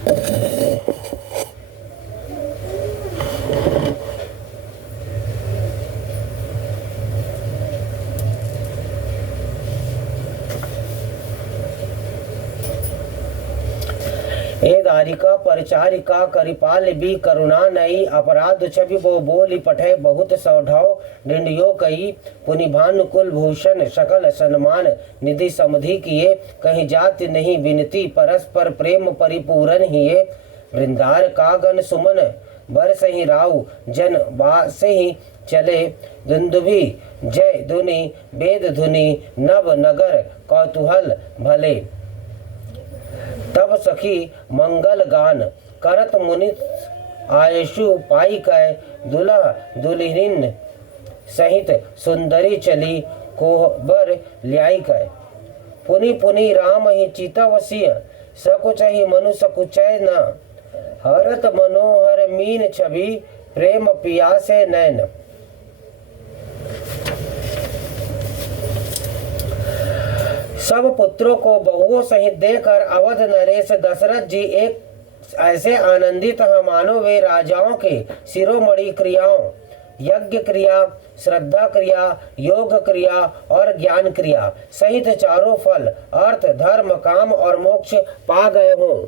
ए दारिका परिचारिका करिपाल भी करुणा नई अपराध छवि वो बोली पठे बहुत सौढव डिंडियो कई पुनि भानुकुल भूषण सकल सन्मान निधि समधि किए कहीं जाति नहीं विनती परस्पर प्रेम परिपूरन हिये वृंदार कागन सुमन बरस ही राव जन बास ही चले दुंदुभि जय धुनि वेद धुनि नव नगर कौतूहल भले तब सखी मंगल गान करत मुनि आयशु पाई कै दुल्हा दुल्हन सहित सुंदरी चली कोहबर ल्याई कै पुनि पुनि राम ही चितवसिय सकुच ही मनु सकुचय न हरत मनोहर मीन छवि प्रेम पियासे नैन। सब पुत्रों को बहुओं सहित देकर अवध नरेश दशरथ जी एक ऐसे आनंदित हैं मानो वे राजाओं के शिरोमणि क्रियाओं यज्ञ क्रिया श्रद्धा क्रिया योग क्रिया और ज्ञान क्रिया सहित चारों फल अर्थ धर्म काम और मोक्ष पा गए हों।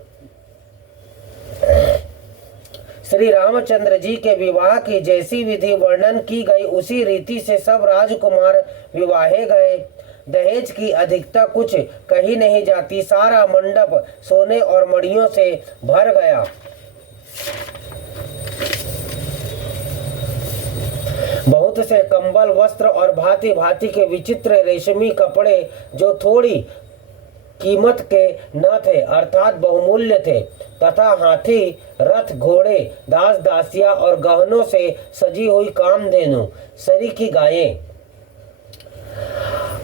श्री रामचंद्र जी के विवाह की जैसी विधि वर्णन की गई उसी रीति से सब राजकुमार विवाहे गए। दहेज की अधिकता कुछ कही नहीं जाती। सारा मंडप सोने और मणियों से भर गया। बहुत से कंबल वस्त्र और भांति भांति के विचित्र रेशमी कपड़े जो थोड़ी कीमत के न थे अर्थात बहुमूल्य थे तथा हाथी रथ घोड़े दास दासियां और गहनों से सजी हुई कामधेनु सरीखी गायें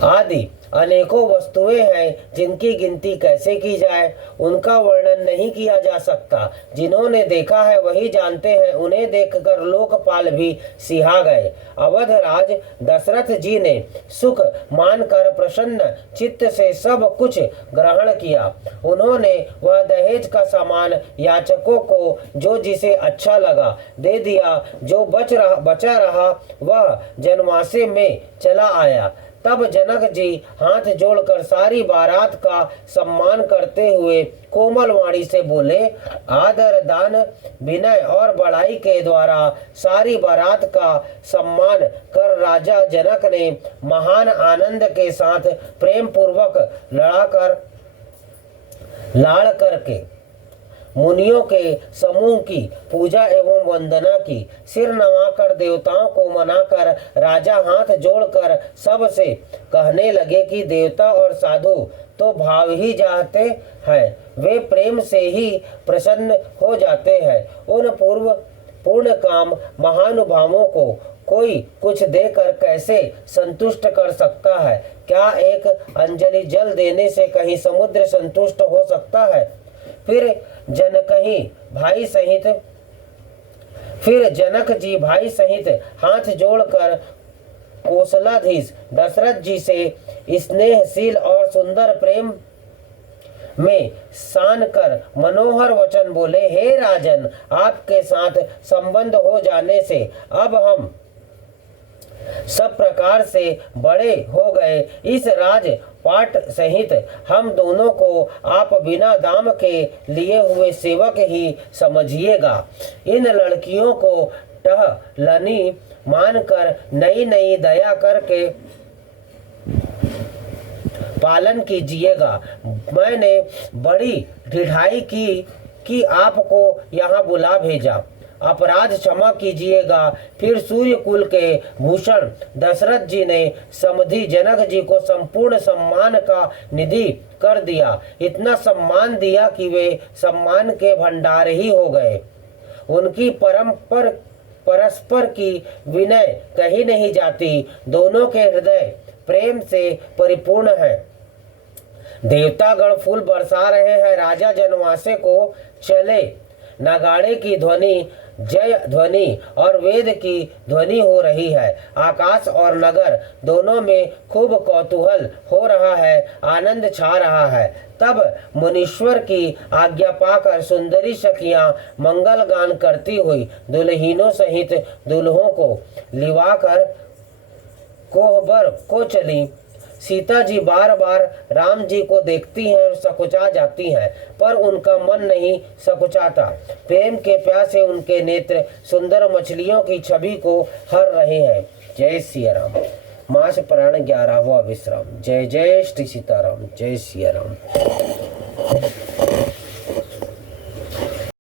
आदि अनेकों वस्तुएं हैं जिनकी गिनती कैसे की जाए उनका वर्णन नहीं किया जा सकता। जिन्होंने देखा है वही जानते हैं। उन्हें देखकर लोकपाल भी सिहा गए। अवध राज दशरथ जी ने सुख मानकर प्रसन्न चित्त से सब कुछ ग्रहण किया। उन्होंने वह दहेज का सामान याचकों को जो जिसे अच्छा लगा दे दिया। जो बचा रहा वह जनवासे में चला आया। तब जनक जी हाथ जोड़कर सारी बारात का सम्मान करते हुए कोमल वाणी से बोले, आदर दान विनय और बड़ाई के द्वारा सारी बारात का सम्मान कर राजा जनक ने महान आनंद के साथ प्रेम पूर्वक लाड़ करके मुनियों के समूह की पूजा एवं वंदना की। सिर नवाकर देवताओं को मनाकर राजा हाथ जोड़कर सबसे कहने लगे कि देवता और साधु तो भाव ही जाते हैं, वे प्रेम से ही प्रसन्न हो जाते हैं। उन पूर्ण काम महानुभावों को कोई कुछ देकर कैसे संतुष्ट कर सकता है? क्या एक अंजलि जल देने से कहीं समुद्र संतुष्ट हो सकता है? फिर जनक जी भाई सहित हाथ जोड़कर कौशलाधीश दशरथ जी से स्नेहशील और सुंदर प्रेम में सान कर मनोहर वचन बोले, हे राजन, आपके साथ संबंध हो जाने से अब हम सब प्रकार से बड़े हो गए। इस राज पाट सहित हम दोनों को आप बिना दाम के लिए हुए सेवक ही समझिएगा। इन लड़कियों को टहलनी मानकर नई नई दया करके पालन कीजिएगा। मैंने बड़ी ढिठाई की कि आपको यहाँ बुला भेजा। अपराध क्षमा कीजिएगा। फिर सूर्य कुल के भूषण दशरथ जी ने समधि जनक जी को संपूर्ण सम्मान का निधि कर दिया। इतना सम्मान दिया कि वे सम्मान के भंडार ही हो गए। उनकी परस्पर की विनय कही नहीं जाती। दोनों के हृदय प्रेम से परिपूर्ण है। देवतागण फूल बरसा रहे हैं। राजा जनवासे को चले। नगाड़े की ध्वनि जय ध्वनि और वेद की ध्वनि हो रही है। आकाश और नगर दोनों में खूब कौतूहल हो रहा है, आनंद छा रहा है। तब मुनीश्वर की आज्ञा पाकर सुंदरी सखियां मंगल गान करती हुई दुल्हिनों सहित दुल्हों को लिवाकर कोहबर को चली। सीता जी बार बार राम जी को देखती हैं और सकुचा जाती हैं, पर उनका मन नहीं सकुचाता। प्रेम के प्यासे उनके नेत्र सुंदर मछलियों की छवि को हर रहे हैं। जय सिया राम। मास प्राण 11वां विश्राम। जय जय श्री सीताराम। जय सिया राम।